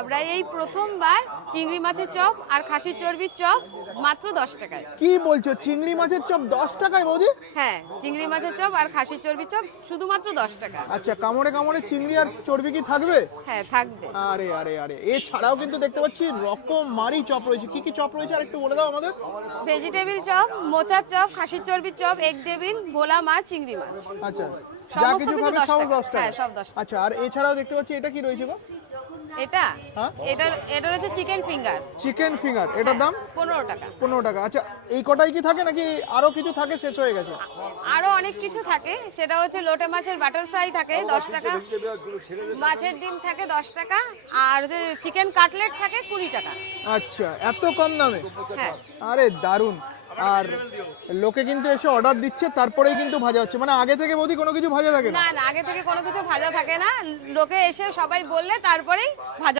হাবড়ায় এই প্রথমবার চিংড়ি মাছের চপ আর খাসির চর্বির চপ মাত্র 10 টাকায়। কি বলছো, চিংড়ি মাছের চপ 10 টাকায় বৌদি? হ্যাঁ, চিংড়ি মাছের চপ আর খাসির চর্বির চপ শুধুমাত্র 10 টাকা। আচ্ছা, কামড়ে কামড়ে চিংড়ি আর চর্বি কি থাকবে? হ্যাঁ, থাকবে। আরে আরে আরে, এছাড়াও কিন্তু দেখতে পাচ্ছি রকমারি চপ রয়েছে। কি কি চপ রয়েছে আর একটু বলে দাও আমাদের। ভেজিটেবিল চপ, মোচার চপ, খাসির চর্বির চপ, এগ ডেভিল, ভোলা মাছ, চিংড়ি মাছ। আচ্ছা, যা সমস্ত কিছু কিছু খাবে 10 সব টাকা। 10 টাকা? হ্যাঁ, সব 10 টাকা। আচ্ছা, আর এছাড়াও দেখতে পাচ্ছি এটা কি রয়েছে গো? এটা হ্যাঁ, এটা রয়েছে চিকেন ফিঙ্গার। চিকেন ফিঙ্গার, এটার দাম 15 টাকা। 15 টাকা। আচ্ছা, এই কটাই কি থাকে নাকি আরো কিছু থাকে, শেষ হয়ে গেছে? আরো অনেক কিছু থাকে, সেটা হচ্ছে লোটে মাছের বাটার ফ্রাই থাকে 10 টাকা, মাছের ডিম থাকে 10 টাকা, আর হচ্ছে চিকেন কাটলেট থাকে 20 টাকা। আচ্ছা, এত কম দামে? হ্যাঁ, আরে দারুণ। আর লোকে কিন্তু এসে অর্ডার দিচ্ছে, তারপরেই কিন্তু ভাজা হচ্ছে, মানে আগে থেকে বৌদি কোনো কিছু ভাজা থাকে না? না না, আগে থেকে কোনো কিছু ভাজা থাকে না, লোকে এসে সবাই বললে তারপরেই ভাজা